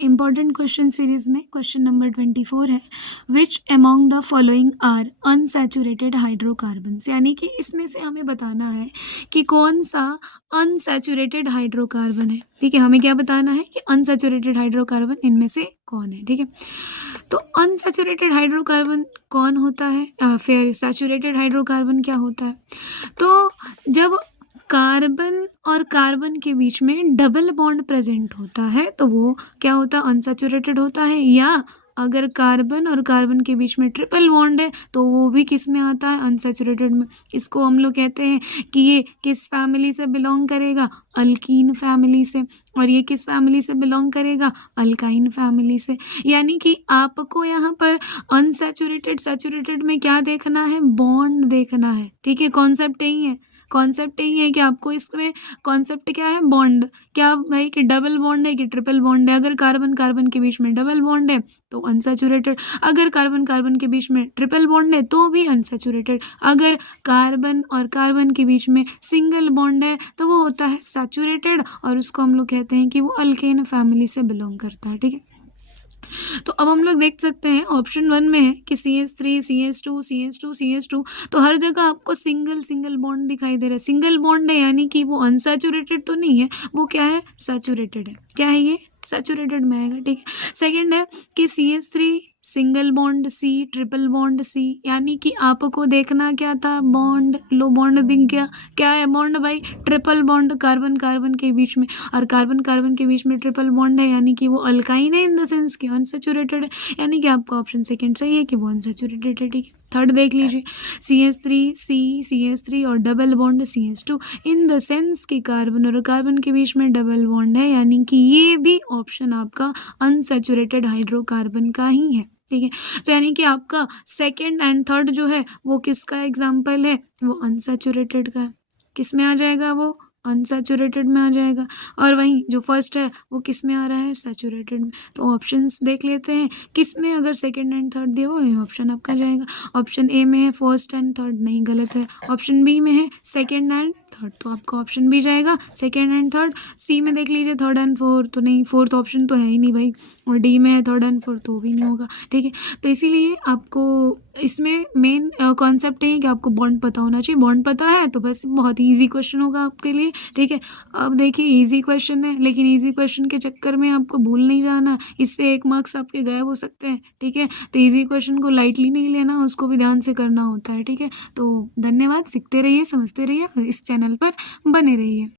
Important question series में question number 24 है, which among the following are unsaturated hydrocarbons. यानी कि इसमें से हमें बताना है कि कौन सा अनसैचुरेटेड हाइड्रोकार्बन है। ठीक है, हमें क्या बताना है कि अनसैचुरेटेड हाइड्रोकार्बन इनमें से कौन है। ठीक है, तो अनसैचुरेटेड हाइड्रोकार्बन कौन होता है, फिर सैचुरेटेड हाइड्रोकार्बन क्या होता है। तो जब कार्बन और कार्बन के बीच में डबल बॉन्ड प्रेजेंट होता है तो वो क्या होता है, अनसैचुरेटेड होता है। या अगर कार्बन और कार्बन के बीच में ट्रिपल बॉन्ड है तो वो भी किस में आता है, अनसैचुरेटेड में। इसको हम लोग कहते हैं कि ये किस फैमिली से बिलोंग करेगा, अल्कीन फैमिली से। और ये किस फैमिली से बिलोंग करेगा, अल्काइन फैमिली से। यानी कि आपको यहाँ पर अनसैचुरेटेड सैचुरेटेड में क्या देखना है, बॉन्ड देखना है। ठीक है, कॉन्सेप्ट यही है कि आपको इसमें कॉन्सेप्ट क्या है, बॉन्ड। क्या भाई कि डबल बॉन्ड है कि ट्रिपल बॉन्ड है। अगर कार्बन कार्बन के बीच में डबल बॉन्ड है तो अनसैचुरेटेड, अगर कार्बन कार्बन के बीच में ट्रिपल बॉन्ड है तो भी अनसैचुरेटेड, अगर कार्बन और कार्बन के बीच में सिंगल बॉन्ड है तो वो होता है सैचुरेटेड, और उसको हम लोग कहते हैं कि वो अल्केन फैमिली से बिलोंग करता है। ठीक है, तो अब हम लोग देख सकते हैं ऑप्शन 1 में है कि CH3 CH2 CH2 CH2, तो हर जगह आपको सिंगल सिंगल बॉन्ड दिखाई दे रहा है। सिंगल बॉन्ड है यानी कि वो अनसैचुरेटेड तो नहीं है, वो क्या है, सैचुरेटेड है। क्या है ये, सैचुरेटेड में आएगा। ठीक है, सेकेंड है कि CH3 single bond C triple bond C, यानी कि आपको देखना क्या था, बॉन्ड। लो बॉन्ड दिख गया, क्या है बॉन्ड भाई, ट्रिपल बॉन्ड कार्बन कार्बन के बीच में, और कार्बन कार्बन के बीच में ट्रिपल बॉन्ड है यानी कि वो अल्काइन है, इन द सेंस कि अनसैचुरेटेड है। यानी कि आपका ऑप्शन सेकंड सही है कि वो अनसैचुरेटेड है। ठीक है, थर्ड देख लीजिए, CH3 और double bond CH2, in the sense कि कार्बन और कार्बन के बीच में डबल बॉन्ड है, यानी कि ये भी ऑप्शन आपका अनसैचुरेटेड हाइड्रोकार्बन का ही है। ठीक है, तो यानी कि आपका सेकंड एंड थर्ड जो है वो किसका एग्जाम्पल है, वो अनसैचुरेटेड का है। किस में आ जाएगा, वो अनसैचुरेटेड में आ जाएगा। और वहीं जो फर्स्ट है वो किस में आ रहा है, सैचुरेटेड में। तो ऑप्शंस देख लेते हैं, किस में अगर सेकंड एंड थर्ड दिया हुआ है ऑप्शन आपका जाएगा। ऑप्शन ए में है फर्स्ट एंड थर्ड, नहीं गलत है। ऑप्शन बी में है सेकंड एंड थर्ड, तो आपका ऑप्शन बी जाएगा सेकंड एंड थर्ड। सी में देख लीजिए थर्ड एंड फोर्थ, तो नहीं, फोर्थ ऑप्शन तो है ही नहीं भाई। और डी में है थर्ड एंड फोर्थ, तो भी नहीं होगा। ठीक है, तो इसीलिए आपको इसमें मेन कॉन्सेप्ट है कि आपको बॉन्ड पता होना चाहिए। बॉन्ड पता है तो बस बहुत ही ईजी क्वेश्चन होगा आपके लिए। ठीक है, अब देखिए ईजी क्वेश्चन है, लेकिन ईजी क्वेश्चन के चक्कर में आपको भूल नहीं जाना, इससे 1 मार्क्स आपके गायब हो सकते हैं। ठीक है, तो ईजी क्वेश्चन को लाइटली नहीं लेना, उसको भी ध्यान से करना होता है। ठीक है, तो धन्यवाद, सीखते रहिए, समझते रहिए और इस चैनल पर बने रहिए।